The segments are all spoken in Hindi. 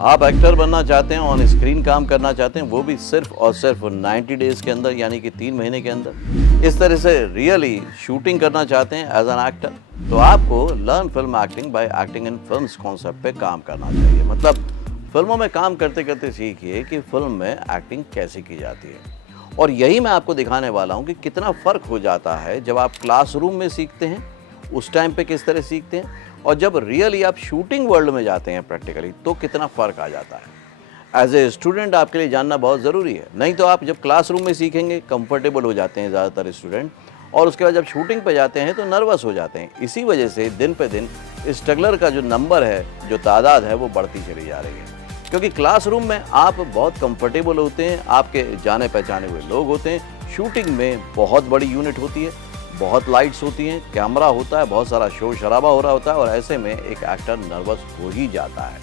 आप एक्टर बनना चाहते हैं, ऑन स्क्रीन काम करना चाहते हैं, वो भी सिर्फ और सिर्फ 90 डेज़ के अंदर, यानी कि 3 महीने के अंदर। इस तरह से रियली शूटिंग करना चाहते हैं एज़ एन एक्टर, तो आपको learn film acting by acting in films concept पे काम करना चाहिए। मतलब फिल्मों में काम करते-करते सीखिए कि फिल्म में एक्टिंग कैसे की जाती है। और यही मैं आपको दिखाने वाला हूँ कि कितना फ़र्क हो जाता है जब आप क्लासरूम में सीखते हैं, उस टाइम पे किस तरह सीखते हैं, और जब रियली आप शूटिंग वर्ल्ड में जाते हैं प्रैक्टिकली, तो कितना फ़र्क आ जाता है। एज़ ए स्टूडेंट आपके लिए जानना बहुत ज़रूरी है। नहीं तो आप जब क्लासरूम में सीखेंगे, कंफर्टेबल हो जाते हैं ज़्यादातर स्टूडेंट, और उसके बाद जब शूटिंग पे जाते हैं तो नर्वस हो जाते हैं। इसी वजह से दिन पे दिन स्ट्रगलर का जो नंबर है, जो तादाद है, वो बढ़ती चली जा रही है। क्योंकि क्लासरूम में आप बहुत कंफर्टेबल होते हैं, आपके जाने पहचाने हुए लोग होते हैं। शूटिंग में बहुत बड़ी यूनिट होती है, बहुत लाइट्स होती हैं, कैमरा होता है, बहुत सारा शोर शराबा हो रहा होता है, और ऐसे में एक एक्टर नर्वस हो ही जाता है।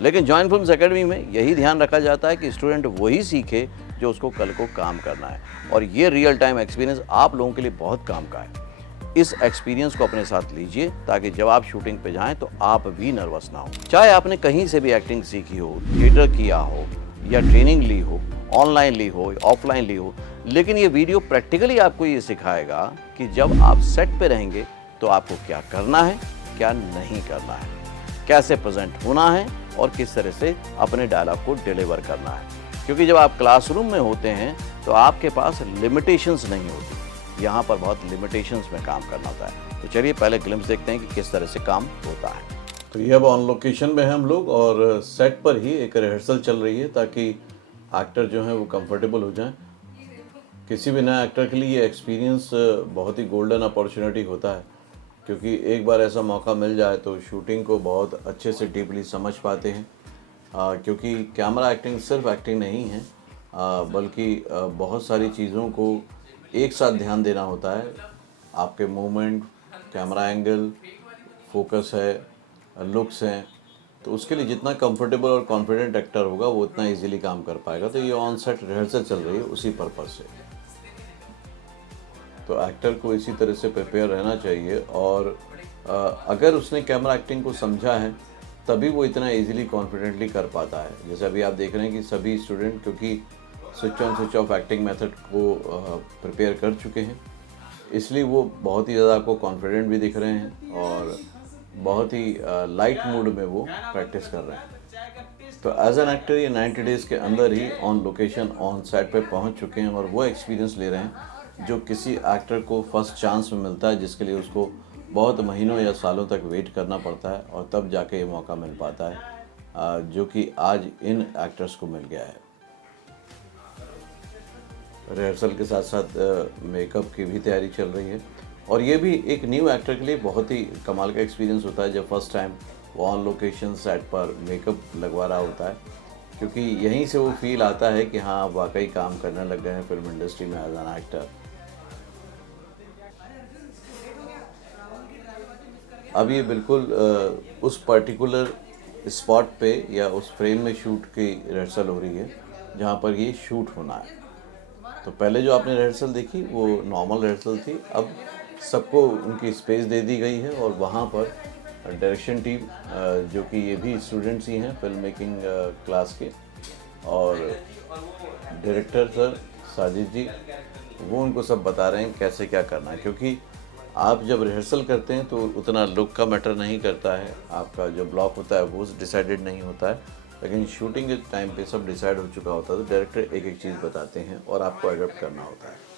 लेकिन जॉइन फिल्म्स एकेडमी में यही ध्यान रखा जाता है कि स्टूडेंट वही सीखे जो उसको कल को काम करना है, और ये रियल टाइम एक्सपीरियंस आप लोगों के लिए बहुत काम का है। इस एक्सपीरियंस को अपने साथ लीजिए ताकि जब आप शूटिंग पे जाएं तो आप भी नर्वस ना हो। चाहे आपने कहीं से भी एक्टिंग सीखी हो, थिएटर किया हो, या ट्रेनिंग ली हो, ऑनलाइन ली हो, ऑफलाइन ली हो, लेकिन ये वीडियो प्रैक्टिकली आपको ये सिखाएगा कि जब आप सेट पे रहेंगे तो आपको क्या करना है, क्या नहीं करना है, कैसे प्रेजेंट होना है, और किस तरह से अपने डायलॉग को डिलीवर करना है। क्योंकि जब आप क्लासरूम में होते हैं तो आपके पास लिमिटेशंस नहीं होती, यहाँ पर बहुत लिमिटेशंस में काम करना होता है। तो चलिए पहले ग्लिम्स देखते हैं कि किस तरह से काम होता है। तो ये अब ऑन लोकेशन में हैं हम लोग, और सेट पर ही एक रिहर्सल चल रही है ताकि एक्टर जो हैं वो कंफर्टेबल हो जाएं। किसी भी नए एक्टर के लिए ये एक्सपीरियंस बहुत ही गोल्डन अपॉर्चुनिटी होता है, क्योंकि एक बार ऐसा मौका मिल जाए तो शूटिंग को बहुत अच्छे से डीपली समझ पाते हैं। क्योंकि कैमरा एक्टिंग सिर्फ एक्टिंग नहीं है, बल्कि बहुत सारी चीज़ों को एक साथ ध्यान देना होता है। आपके मूवमेंट, कैमरा एंगल, फोकस है, लुक्स हैं, तो उसके लिए जितना कंफर्टेबल और कॉन्फिडेंट एक्टर होगा वो उतना इजीली काम कर पाएगा। तो ये ऑन सेट रिहर्सल चल रही है उसी पर्पज़ से। तो एक्टर को इसी तरह से प्रिपेयर रहना चाहिए, और अगर उसने कैमरा एक्टिंग को समझा है तभी वो इतना इजीली कॉन्फिडेंटली कर पाता है। जैसे अभी आप देख रहे हैं कि सभी स्टूडेंट क्योंकि switch on switch off acting method को प्रिपेयर कर चुके हैं, इसलिए वो बहुत ही ज़्यादा आपको कॉन्फिडेंट भी दिख रहे हैं, और बहुत ही लाइट मूड में वो प्रैक्टिस कर रहे हैं। तो एज एन एक्टर ये 90 डेज़ के अंदर ही ऑन लोकेशन, ऑन सेट पे पहुंच चुके हैं, और वो एक्सपीरियंस ले रहे हैं जो किसी एक्टर को फर्स्ट चांस में मिलता है, जिसके लिए उसको बहुत महीनों या सालों तक वेट करना पड़ता है, और तब जाके ये मौका मिल पाता है, जो कि आज इन एक्टर्स को मिल गया है। रिहर्सल के साथ साथ मेकअप की भी तैयारी चल रही है, और ये भी एक न्यू एक्टर के लिए बहुत ही कमाल का एक्सपीरियंस होता है जब फर्स्ट टाइम वो ऑन लोकेशन सेट पर मेकअप लगवा रहा होता है, क्योंकि यहीं से वो फील आता है कि हाँ, आप वाकई काम करने लग गए हैं फिल्म इंडस्ट्री में एज एन एक्टर। अब ये बिल्कुल उस पर्टिकुलर स्पॉट पे या उस फ्रेम में शूट की रिहर्सल हो रही है जहाँ पर ये शूट होना है। तो पहले जो आपने रिहर्सल देखी वो नॉर्मल रिहर्सल थी, अब सबको उनकी स्पेस दे दी गई है, और वहाँ पर डायरेक्शन टीम, जो कि ये भी स्टूडेंट्स ही हैं फिल्म मेकिंग क्लास के, और डायरेक्टर सर साजिद जी, वो उनको सब बता रहे हैं कैसे क्या करना है। क्योंकि आप जब रिहर्सल करते हैं तो उतना लुक का मैटर नहीं करता है, आपका जो ब्लॉक होता है वो डिसाइडेड नहीं होता है, लेकिन शूटिंग के टाइम पे सब डिसाइड हो चुका होता है। तो डायरेक्टर एक एक चीज़ बताते हैं और आपको एडप्ट करना होता है।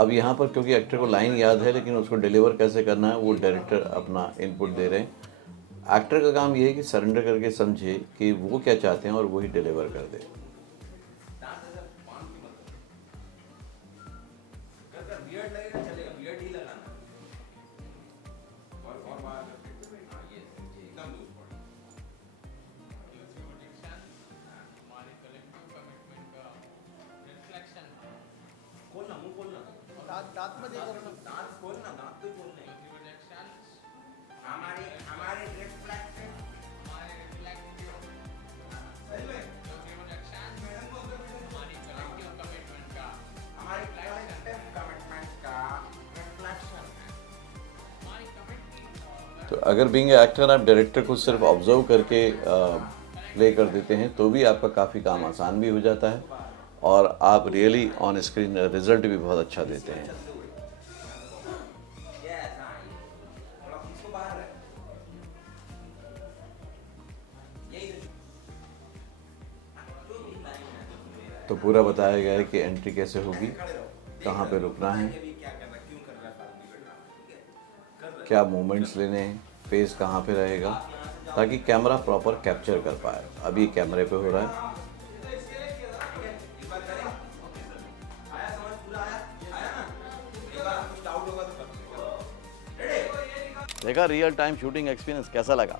अब यहाँ पर क्योंकि एक्टर को लाइन याद है, लेकिन उसको डिलीवर कैसे करना है वो डायरेक्टर अपना इनपुट दे रहे हैं। एक्टर का काम ये है कि सरेंडर करके समझे कि वो क्या चाहते हैं और वही डिलीवर कर दे। दांत मध्ये करू ना, दांत खोल ना, दांत तो खोल नाही। हमारे हमारे रिफ्लेक्शन हमारे रिफ्लेक्शन सही में रिफ्लेक्शन मैडम बोलते हैं हमारी कलेक्टिव कमिटमेंट का, हमारी कलेक्टिव कमिटमेंट का रिफ्लेक्शन है हमारी कमिटमेंट। तो अगर बीइंग एक्टर आप डायरेक्टर को सिर्फ ऑब्जर्व करके प्ले कर देते हैं तो भी आपका काफ़ी काम आसान भी हो जाता है और आप रियली ऑन स्क्रीन रिजल्ट भी बहुत अच्छा देते हैं। यस हाँ थोड़ा इसको बाहर रख यही जो भी लाइन है तो पूरा बताया गया है कि एंट्री कैसे होगी, कहाँ पे रुकना है, ये भी क्या कर रहा है क्यों कर रहा है फालतू बिगड़ रहा ठीक है कर रहा क्या मूवमेंट्स लेने हैं, फेस कहाँ पे रहेगा, ताकि कैमरा प्रॉपर कैप्चर कर पाए। अब ये कैमरे पे हो रहा है। एक बार करें आया समझ पूरा आया आया ना एक बार कुछ डाउट होगा तो कर रेडी देखा रियल टाइम शूटिंग एक्सपीरियंस कैसा लगा?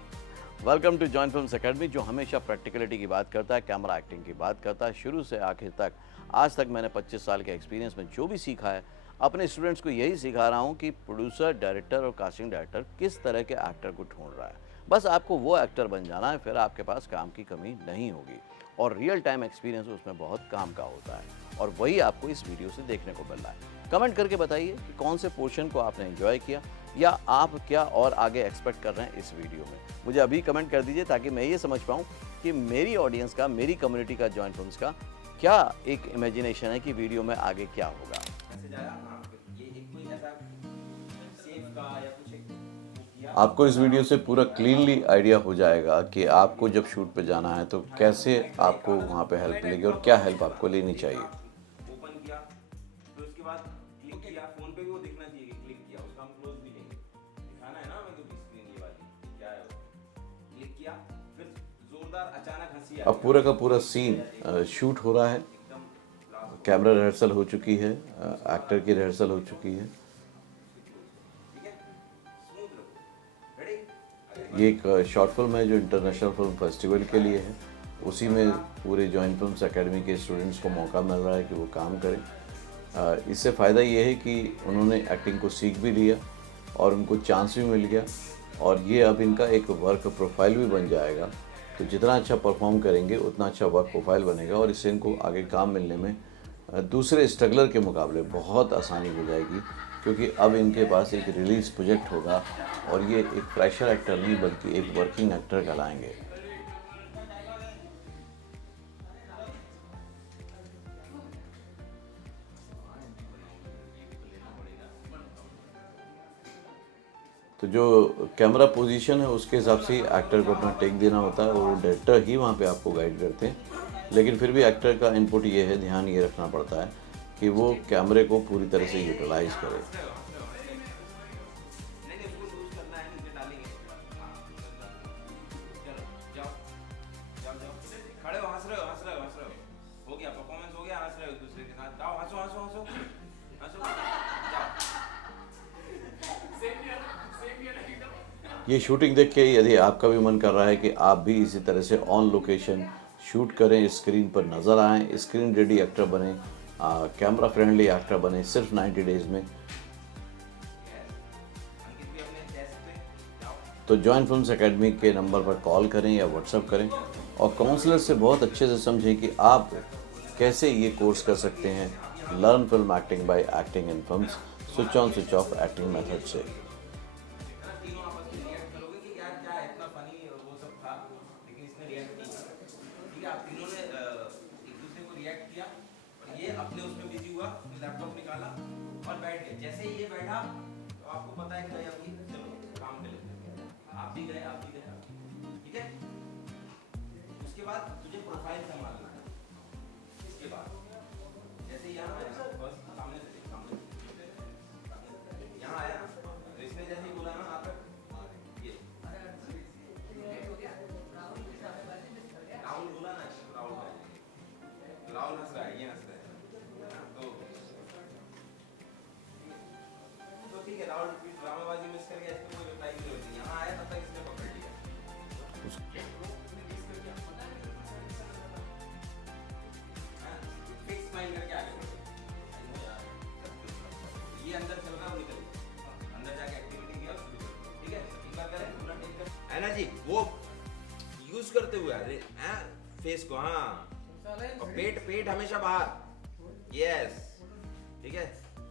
Welcome to Join Films Academy, जो हमेशा प्रैक्टिकलिटी की बात करता है, कैमरा एक्टिंग की बात करता है, शुरू से आखिर तक। आज तक मैंने 25 साल के एक्सपीरियंस में जो भी सीखा है, अपने स्टूडेंट्स को यही सिखा रहा हूँ कि प्रोड्यूसर, डायरेक्टर और कास्टिंग डायरेक्टर किस तरह के एक्टर को ढूंढ रहा है। बस आपको वो एक्टर बन जाना है, फिर आपके पास काम की कमी नहीं होगी और रियल टाइम एक्सपीरियंस उसमें बहुत काम का होता है और वही आपको इस वीडियो से देखने को मिल रहा है। कमेंट करके बताइए कि कौन से पोर्शन को आपने एंजॉय किया या आप क्या और आगे एक्सपेक्ट कर रहे हैं इस वीडियो में। मुझे अभी कमेंट कर दीजिए ताकि मैं ये समझ पाऊँ कि मेरी ऑडियंस का, मेरी कम्युनिटी का, जॉइन फिल्म्स का क्या एक इमेजिनेशन है कि वीडियो में आगे क्या होगा। ऐसे जाएगा हाँ ये एक कोई ऐसा सेफ का या कुछ एक वो किया आपको इस वीडियो से पूरा क्लीनली आइडिया हो जाएगा कि आपको जब शूट पे जाना है तो कैसे आपको वहाँ पे हेल्प मिलेगी और क्या हेल्प आपको लेनी चाहिए। ओपन किया फिर उसके बाद क्लिक किया फोन पे भी वो दिखना चाहिए कि क्लिक किया उसका हम क्लोज भी लेंगे दिखाना है ना हमें तो स्क्रीन ये वाली क्या है क्लिक किया फिर जोरदार अचानक हंसी आई अब पूरा का पूरा सीन शूट हो रहा है, एकदम लास्ट कैमरा रिहर्सल हो चुकी है, एक्टर की रिहर्सल हो चुकी है। ठीक है स्मूथ रखो रेडी ये एक शॉर्ट फिल्म है जो इंटरनेशनल फिल्म फेस्टिवल के लिए है। उसी में पूरे जॉइन फिल्म्स एकेडमी के स्टूडेंट्स को मौका मिल रहा है कि वो काम करें। इससे फ़ायदा ये है कि उन्होंने एक्टिंग को सीख भी लिया और उनको चांस भी मिल गया और ये अब इनका एक वर्क प्रोफाइल भी बन जाएगा। तो जितना अच्छा परफॉर्म करेंगे उतना अच्छा वर्क प्रोफाइल बनेगा और इससे इनको आगे काम मिलने में दूसरे स्ट्रगलर के मुकाबले बहुत आसानी हो जाएगी, क्योंकि अब इनके पास एक रिलीज प्रोजेक्ट होगा और ये एक फ्रेशर एक्टर नहीं बल्कि एक वर्किंग एक्टर कहलाएंगे। तो जो कैमरा पोजीशन है उसके हिसाब से एक्टर को अपना टेक देना होता है और डायरेक्टर ही वहाँ पे आपको गाइड करते हैं, लेकिन फिर भी एक्टर का इनपुट ये है, ध्यान ये रखना पड़ता है कि वो कैमरे को पूरी तरह से यूटिलाइज करे। नहीं नहीं उसको लूज करना है नीचे डालेंगे हाँ चलो जाओ जाओ जाओ खड़े हो हंस रहे हो हंस रहे हो हंस रहे हो गया परफॉर्मेंस हो गया हंस रहे हो एक दूसरे के साथ जाओ हंसो हंसो हंसो हंसो जाओ ये शूटिंग देख के यदि आपका भी मन कर रहा है कि आप भी इसी तरह से ऑन लोकेशन शूट करें, स्क्रीन पर नज़र आएँ, स्क्रीन रेडी एक्टर बने, कैमरा फ्रेंडली एक्टर बने सिर्फ 90 डेज़ में, अंकित भी अपने डेस्क पे जाओ तो जॉइन फिल्म्स एकेडमी के नंबर पर कॉल करें या व्हाट्सएप करें और काउंसलर से बहुत अच्छे से समझें कि आप कैसे ये कोर्स कर सकते हैं। Learn film acting by acting in films, switch on switch off acting method से। तीनों आपस में रिएक्ट करोगे कि यार क्या है, इतना फनी वो सब था लेकिन इसने रिएक्ट नहीं किया ठीक है आप तीनों ने एक दूसरे को रिएक्ट किया और ये अपने उसमें बिजी हुआ लैपटॉप निकाला और बैठ गया जैसे ही ये बैठा तो आपको पता है कि भाई अभी चलो काम कर लेते हैं आप भी गए ठीक है उसके बाद तुझे प्रोफाइल संभालना है इसके बाद जैसे यहाँ आया ना बस सामने से देख सामने से यहाँ आया ना तो इसने जैसे ही बोला ना आकर ये राहुल बोला ना राहुल भाई राहुल हंस रहा है ये हंस रहा है ना, तो ठीक है राहुल ड्रामाबाजी मिस कर गया इसको कोई रिप्लाई की जरूरत नहीं यहाँ आया तब तक इसने पकड़ लिया फिक्स माइंड करके आगे बढ़ो ये अंदर चल रहा है निकल अंदर जाके एक्टिविटी किया ठीक है एक बार करें पूरा टेक कर है ना जी वो यूज करते हुए अरे फेस को हाँ और पेट हमेशा बाहर यस ठीक है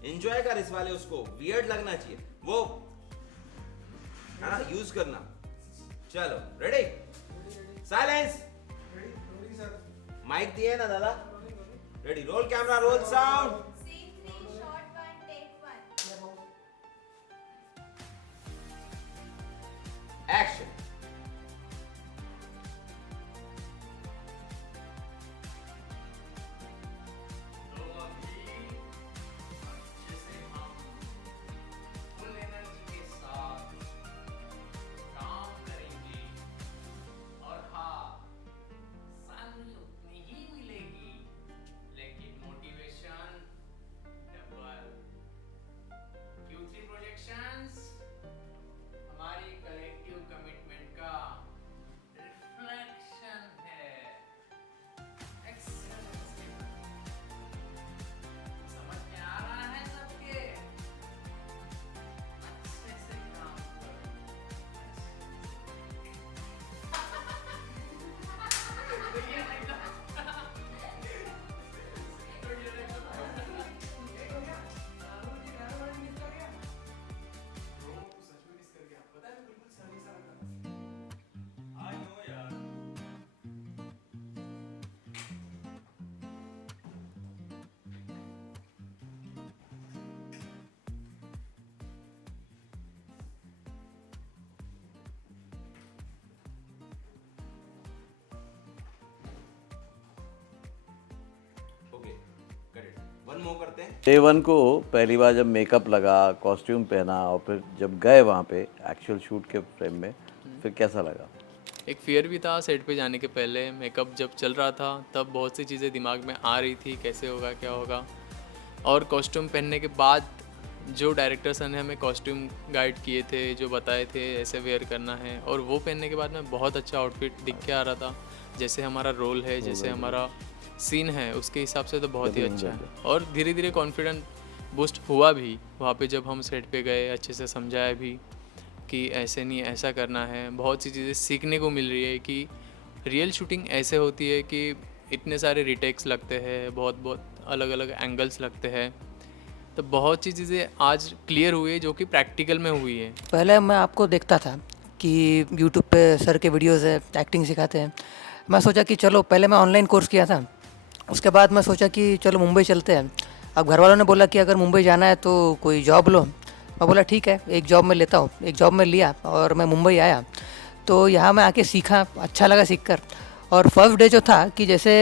एंजॉय कर इस वाले उसको वियर्ड लगना चाहिए वो है ना, यूज करना। चलो रेडी, साइलेंस, माइक दिए ना दादा, ready, roll camera, role sound. Scene 3, shot 1, take 1. Action. तो अभी अच्छे से हम फुल एनर्जी के साथ काम करेंगे और हाँ, सैलरी उतनी ही मिलेगी लेकिन मोटिवेशन डबल। Q3 प्रोजेक्शंस हमारी कलेक्टिव कमिटमेंट का रिफ्लेक्शन है। एक्सेलेंस समझ में आ रहा है सबके? अच्छे से काम करो। तो ये एकदम ओके, करेक्ट, वन मोर करते हैं। डे 1 को पहली बार जब मेकअप लगा, कॉस्ट्यूम पहना और फिर जब गए वहाँ पे एक्चुअल शूट के फ्रेम में, फिर कैसा लगा? एक फियर भी था सेट पे जाने के पहले। मेकअप जब चल रहा था तब बहुत सी चीज़ें दिमाग में आ रही थी, कैसे होगा क्या होगा। और कॉस्ट्यूम पहनने के बाद जो डायरेक्टर सर ने हमें कॉस्ट्यूम गाइड किए थे, जो बताए थे ऐसे वेयर करना है, और वो पहनने के बाद में बहुत अच्छा आउटफिट दिख के आ रहा था। जैसे हमारा रोल है, जैसे हमारा सीन है, उसके हिसाब से तो बहुत ही अच्छा है। और धीरे धीरे कॉन्फिडेंट बूस्ट हुआ भी वहाँ पे जब हम सेट पे गए। अच्छे से समझाया भी कि ऐसे नहीं, ऐसा करना है। बहुत सी चीज़ें सीखने को मिल रही है कि रियल शूटिंग ऐसे होती है कि इतने सारे रिटेक्स लगते हैं, बहुत बहुत अलग अलग एंगल्स लगते हैं। तो बहुत सी चीज़ें आज क्लियर हुई है जो कि प्रैक्टिकल में हुई है। पहले मैं आपको देखता था कि यूट्यूब पे सर के वीडियोस है, एक्टिंग सिखाते हैं। मैं सोचा कि चलो, पहले मैं ऑनलाइन कोर्स किया था, उसके बाद मैं सोचा कि चलो मुंबई चलते हैं। अब घर वालों ने बोला कि अगर मुंबई जाना है तो कोई जॉब लो। मैं बोला ठीक है, एक जॉब में लेता हूँ। एक जॉब में लिया और मैं मुंबई आया। तो यहाँ मैं आके सीखा, अच्छा लगा सीख कर। और फर्स्ट डे जो था कि जैसे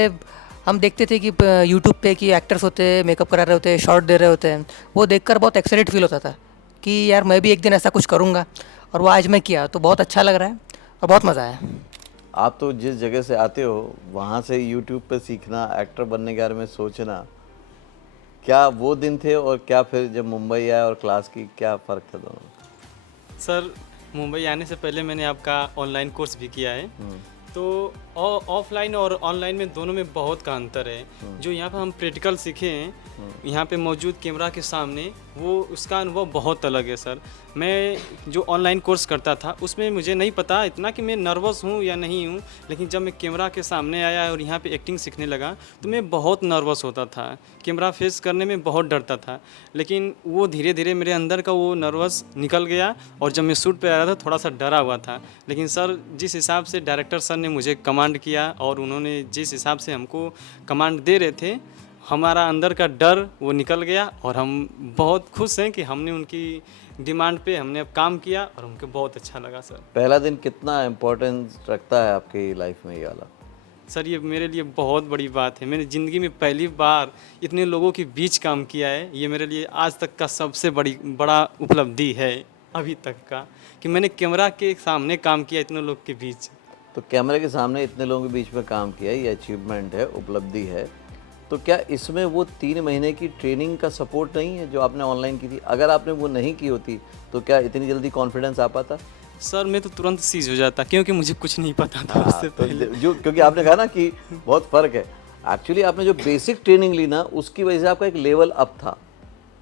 हम देखते थे कि यूट्यूब पे कि एक्टर्स होते हैं, मेकअप करा रहे होते हैं, शॉर्ट दे रहे होते हैं, वो देखकर बहुत एक्साइटेड फील होता था कि यार मैं भी एक दिन ऐसा कुछ करूँगा। और वो आज मैं किया तो बहुत अच्छा लग रहा है और बहुत मज़ा आया। आप तो जिस जगह से आते हो वहाँ से यूट्यूब पे सीखना, एक्टर बनने के बारे में सोचना, क्या वो दिन थे और क्या फिर जब मुंबई आया और क्लास की, क्या फ़र्क था दोनों में? सर, मुंबई आने से पहले मैंने आपका ऑनलाइन कोर्स भी किया है। तो ऑफलाइन और ऑनलाइन में दोनों में बहुत का अंतर है। जो यहाँ पर हम प्रैक्टिकल सीखे हैं, यहाँ पे मौजूद कैमरा के सामने, वो उसका अनुभव बहुत अलग है सर। मैं जो ऑनलाइन कोर्स करता था उसमें मुझे नहीं पता इतना कि मैं नर्वस हूँ या नहीं हूँ, लेकिन जब मैं कैमरा के सामने आया और यहाँ पे एक्टिंग सीखने लगा तो मैं बहुत नर्वस होता था, कैमरा फेस करने में बहुत डरता था। लेकिन वो धीरे धीरे मेरे अंदर का वो नर्वस निकल गया और जब मैं शूट पे आ रहा था थोड़ा सा डरा हुआ था। लेकिन सर, जिस हिसाब से डायरेक्टर सर ने मुझे कमांड किया और उन्होंने जिस हिसाब से हमको कमांड दे रहे थे, हमारा अंदर का डर वो निकल गया और हम बहुत खुश हैं कि हमने उनकी डिमांड पे हमने अब काम किया और हमको बहुत अच्छा लगा सर। पहला दिन कितना इम्पोर्टेंस रखता है आपकी लाइफ में ये वाला? सर, ये मेरे लिए बहुत बड़ी बात है। मैंने ज़िंदगी में पहली बार इतने लोगों के बीच काम किया है। ये मेरे लिए आज तक का सबसे बड़ा उपलब्धि है अभी तक का, कि मैंने कैमरा के सामने काम किया इतने लोग के बीच। तो कैमरे के सामने इतने लोगों के बीच में काम किया, ये अचीवमेंट है, उपलब्धि है। तो क्या इसमें वो 3 महीने की ट्रेनिंग का सपोर्ट नहीं है जो आपने ऑनलाइन की थी? अगर आपने वो नहीं की होती तो क्या इतनी जल्दी कॉन्फिडेंस आ पाता? सर, मैं तो तुरंत सीज हो जाता क्योंकि मुझे कुछ नहीं पता था उससे पहले। जो क्योंकि आपने कहा ना कि बहुत फ़र्क है। एक्चुअली आपने जो बेसिक ट्रेनिंग ली ना, उसकी वजह से आपका एक लेवल अप था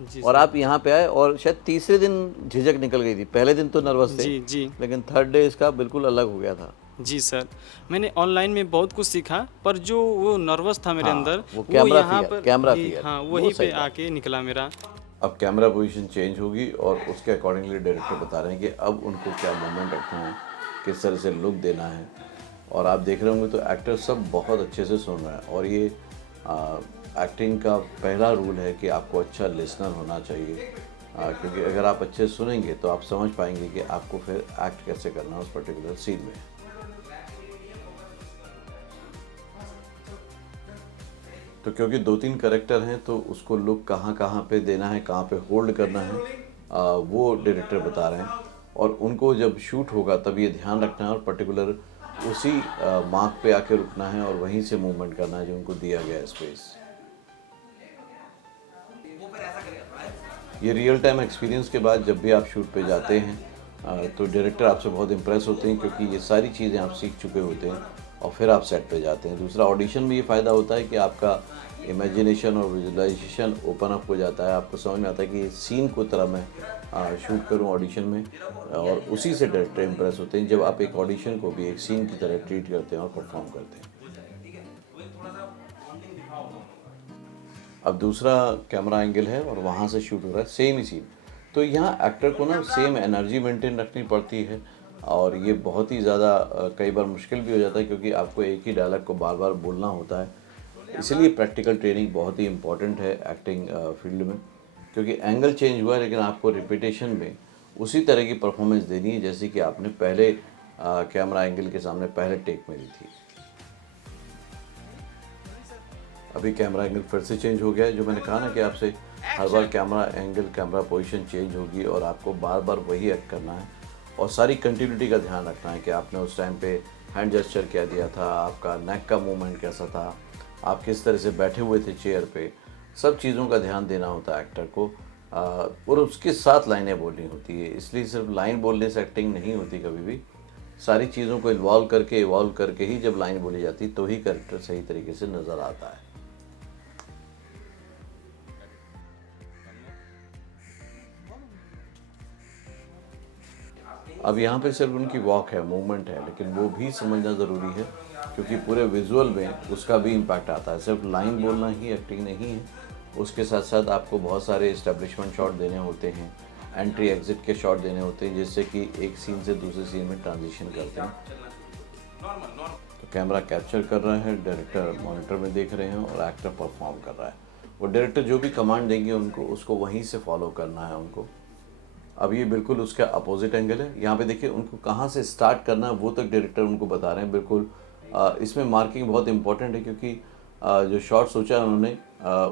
जी और आप यहाँ पे आए और शायद तीसरे दिन झिझक निकल गई थी। पहले दिन तो नर्वस थे, जी जी लेकिन थर्ड डे इसका बिल्कुल अलग हो गया था। जी सर, मैंने ऑनलाइन में बहुत कुछ सीखा, पर जो वो नर्वस था मेरे हाँ, अंदर, वो कैमरा यहाँ फियर, पर कैमरा ही- फियर, हाँ, वो वहीं सही पे बात। आके निकला मेरा। अब कैमरा पोजीशन चेंज होगी और उसके अकॉर्डिंगली डायरेक्टर बता रहे हैं कि अब उनको क्या मूवमेंट रखना है, किस तरह से लुक देना है। और आप देख रहे होंगे तो एक्टर सब बहुत अच्छे से सुन रहे हैं। और ये एक्टिंग का पहला रूल है कि आपको अच्छा लिसनर होना चाहिए, क्योंकि अगर आप अच्छे सुनेंगे तो आप समझ पाएंगे कि आपको फिर एक्ट कैसे करना है उस पर्टिकुलर सीन में। तो क्योंकि 2-3 कैरेक्टर हैं तो उसको लुक कहाँ कहाँ पे देना है, कहाँ पे होल्ड करना है, वो डायरेक्टर बता रहे हैं। और उनको जब शूट होगा तब ये ध्यान रखना है और पर्टिकुलर उसी मार्क पे आके रुकना है और वहीं से मूवमेंट करना है जो उनको दिया गया है स्पेस। ये रियल टाइम एक्सपीरियंस के बाद जब भी आप शूट पे जाते हैं तो डायरेक्टर आपसे बहुत इम्प्रेस होते हैं, क्योंकि ये सारी चीज़ें आप सीख चुके होते हैं और फिर आप सेट पे जाते हैं। दूसरा, ऑडिशन में ये फ़ायदा होता है कि आपका इमेजिनेशन और विजुअलाइजेशन ओपन अप हो जाता है। आपको समझ में आता है कि सीन को तरह मैं शूट करूं ऑडिशन में, और उसी से डायरेक्टर इम्प्रेस होते हैं जब आप एक ऑडिशन को भी एक सीन की तरह ट्रीट करते हैं और परफॉर्म करते हैं। अब दूसरा कैमरा एंगल है और वहाँ से शूट हो रहा है सेम ही सीन। तो यहाँ एक्टर को ना सेम एनर्जी मेंटेन रखनी पड़ती है और ये बहुत ही ज़्यादा कई बार मुश्किल भी हो जाता है, क्योंकि आपको एक ही डायलॉग को बार बार बोलना होता है। इसलिए प्रैक्टिकल ट्रेनिंग बहुत ही इम्पॉर्टेंट है एक्टिंग फील्ड में, क्योंकि एंगल चेंज हुआ है लेकिन आपको रिपीटेशन में उसी तरह की परफॉर्मेंस देनी है जैसे कि आपने पहले कैमरा एंगल के सामने पहले टेक में दी थी। अभी कैमरा एंगल फिर से चेंज हो गया है। जो मैंने कहा ना कि आपसे हर बार camera angle, camera position change होगी और आपको बार बार वही एक्ट करना है और सारी कंटिन्यूटी का ध्यान रखना है कि आपने उस टाइम पे हैंड जेस्चर क्या दिया था, आपका नेक का मूवमेंट कैसा था, आप किस तरह से बैठे हुए थे चेयर पे। सब चीज़ों का ध्यान देना होता है एक्टर को और उसके साथ लाइनें बोलनी होती है। इसलिए सिर्फ लाइन बोलने से एक्टिंग नहीं होती, कभी भी सारी चीज़ों को इवॉल्व करके ही जब लाइन बोली जाती तो ही कैरेक्टर सही तरीके से नज़र आता है। अब यहाँ पे सिर्फ उनकी वॉक है, मूवमेंट है, लेकिन वो भी समझना ज़रूरी है क्योंकि पूरे विजुअल में उसका भी इम्पैक्ट आता है। सिर्फ लाइन बोलना ही एक्टिंग नहीं है, उसके साथ साथ आपको बहुत सारे इस्टेब्लिशमेंट शॉट देने होते हैं, एंट्री एग्जिट के शॉट देने होते हैं, जिससे कि एक सीन से दूसरे सीन में ट्रांजिशन करते हैं। तो कैमरा कैप्चर कर रहा है, डायरेक्टर मॉनिटर में देख रहे हैं और एक्टर परफॉर्म कर रहा है। वो डायरेक्टर जो भी कमांड देंगे उनको, उसको वहीं से फॉलो करना है उनको। अब ये बिल्कुल उसका अपोजिट एंगल है। यहाँ पे देखिए उनको कहाँ से स्टार्ट करना है वो तक डायरेक्टर उनको बता रहे हैं। बिल्कुल इसमें मार्किंग बहुत इंपॉर्टेंट है, क्योंकि जो शॉट सोचा है उन्होंने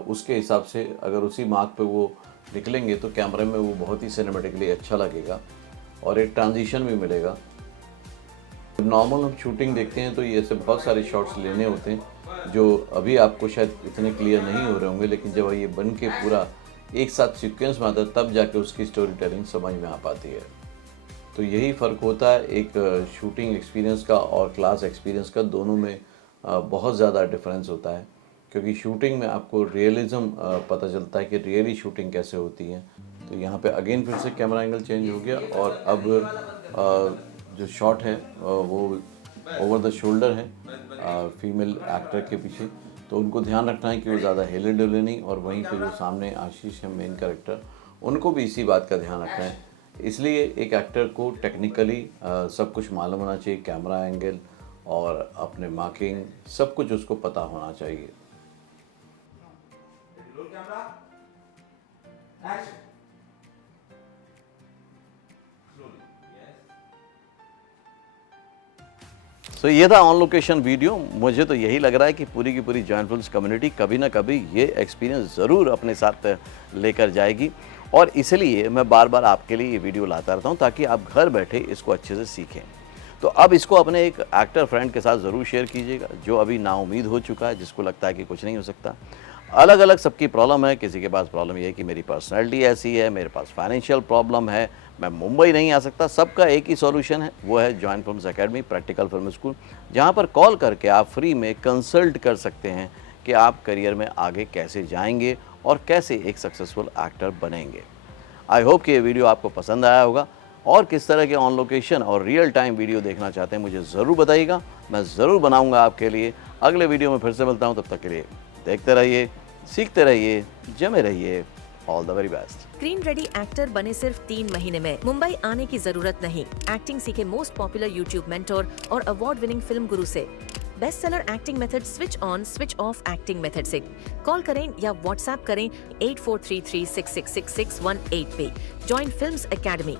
उसके हिसाब से अगर उसी मार्क पे वो निकलेंगे तो कैमरे में वो बहुत ही सिनेमेटिकली अच्छा लगेगा और एक ट्रांजिशन भी मिलेगा। नॉर्मल हम शूटिंग देखते हैं तो ये ऐसे बहुत सारे शॉट्स लेने होते हैं जो अभी आपको शायद इतने क्लियर नहीं हो रहे होंगे, लेकिन जब ये बन के पूरा एक साथ सीक्वेंस में आता है तब जाके उसकी स्टोरी टेलिंग समझ में आ पाती है। तो यही फ़र्क होता है एक शूटिंग एक्सपीरियंस का और क्लास एक्सपीरियंस का। दोनों में बहुत ज़्यादा डिफरेंस होता है, क्योंकि शूटिंग में आपको रियलिज़म पता चलता है कि रियली शूटिंग कैसे होती है। तो यहाँ पे अगेन फिर से कैमरा एंगल चेंज हो गया और अब जो शॉट है वो ओवर द शोल्डर है फीमेल एक्टर के पीछे। तो उनको ध्यान रखना है कि वो ज़्यादा हिले डुले नहीं, और वहीं पे जो सामने आशीष है मेन कैरेक्टर, उनको भी इसी बात का ध्यान रखना है। इसलिए एक एक्टर को टेक्निकली सब कुछ मालूम होना चाहिए, कैमरा एंगल और अपने मार्किंग सब कुछ उसको पता होना चाहिए। Roll camera action slowly yes. तो ये था ऑन लोकेशन वीडियो। मुझे तो यही लग रहा है कि पूरी की पूरी जॉइंट फिल्म्स कम्युनिटी कभी ना कभी ये एक्सपीरियंस ज़रूर अपने साथ लेकर जाएगी, और इसलिए मैं बार बार आपके लिए ये वीडियो लाता रहता हूँ ताकि आप घर बैठे इसको अच्छे से सीखें। तो अब इसको अपने एक एक्टर फ्रेंड के साथ ज़रूर शेयर कीजिएगा जो अभी नाउम्मीद हो चुका है, जिसको लगता है कि कुछ नहीं हो सकता। अलग अलग सबकी प्रॉब्लम है। किसी के पास प्रॉब्लम ये है कि मेरी पर्सनैलिटी ऐसी है, मेरे पास फाइनेंशियल प्रॉब्लम है, मैं मुंबई नहीं आ सकता। सबका एक ही सॉल्यूशन है, वो है joint films academy practical film school, जहाँ पर कॉल करके आप फ्री में कंसल्ट कर सकते हैं कि आप करियर में आगे कैसे जाएंगे और कैसे एक सक्सेसफुल एक्टर बनेंगे। आई होप कि ये वीडियो आपको पसंद आया होगा, और किस तरह के ऑन लोकेशन और रियल टाइम वीडियो देखना चाहते हैं मुझे ज़रूर बताइएगा, मैं ज़रूर बनाऊंगा आपके लिए। अगले वीडियो में फिर से मिलता हूं, तब तक के लिए देखते रहिए, सीखते रहिए, जमे रहिए। All the very best. Screen ready actor बने सिर्फ 3 महीने में। मुंबई आने की जरूरत नहीं। एक्टिंग सीखे मोस्ट पॉपुलर यूट्यूब मेंटोर और अवार्ड विनिंग फिल्म गुरु से। Best seller acting method switch on switch off acting method से। कॉल करें या व्हाट्सएप करें 8433666618 पे। Join Films academy.